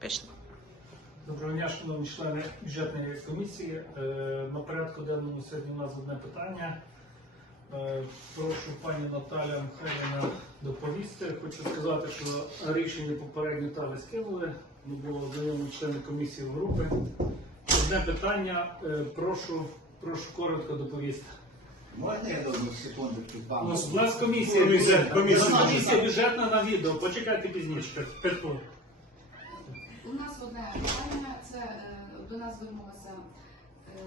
Пишемо. Доброго дня, шановні члени бюджетної комісії. Е, На порядку денному сьогодні у нас одне питання. Е, Прошу пані Наталя Михайлівна доповісти. Хочу сказати, що рішення попередньо та скинули. Не було знайомі члени комісії в групи. Одне питання. Е, Прошу, прошу коротко доповісти. Можна я одну секундочку з вами? У нас бюджетна. комісія бюджетна на відео. Почекайте пізніше. Петро. У нас одне питання, це е, до нас звернулося е,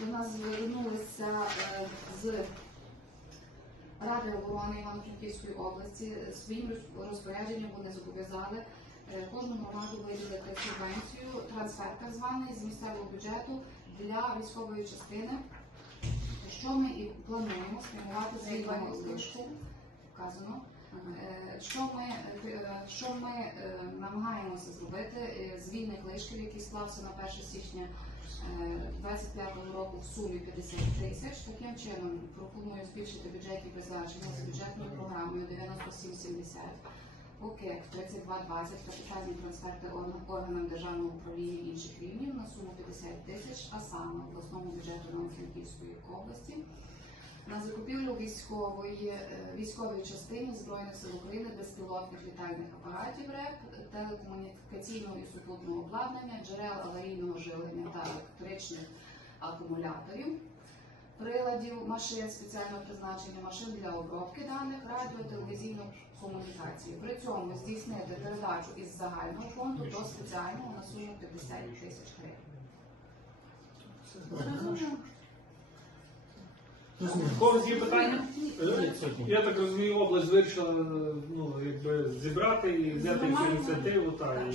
до нас звернулися е, з Ради оборони Івано-Франківської області своїм розпорядженням вони зобов'язали е, кожну громаду виділити субвенцію, трансфер так званий з місцевого бюджету для військової частини, що ми і плануємо спрямувати з вільного лишку, вказано. Що ми, е, що ми е, намагаємося зробити е, з вільних який склався на 1 січня 2025 року в сумі 50 тисяч. Таким чином пропоную збільшити бюджетні призначення з бюджетною програмою 9770 ОКЕК 3220 капітальні трансферти органам державного управління інших рівнів на суму 50 тисяч, а саме обласному бюджету Новофранківської області на закупівлю військової е, військової частини Збройних сил України безпілотних літальних апаратів РЕП, телекомунікаційного і супутного обладнання, джерел аварійного живлення та електричних акумуляторів, приладів, машин спеціального призначення, машин для обробки даних, радіо, телевізійну комунікацію. При цьому здійснити передачу із загального фонду до спеціального на суму 50 тисяч гривень. Когось є питання? Я так розумію, область вирішила ну, якби, зібрати і взяти цю ініціативу. Та, і,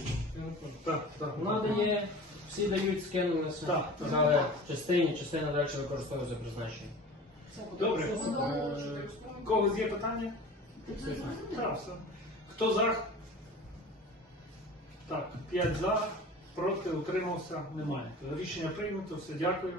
так, так. Влада є, всі дають, скинулися, Так, так. дали частині, частина далі використовується за призначенням. Добре. Е, У когось є питання? Так, все. Хто за? Так, 5 за, проти, утримався, немає. Рішення прийнято, все, дякую.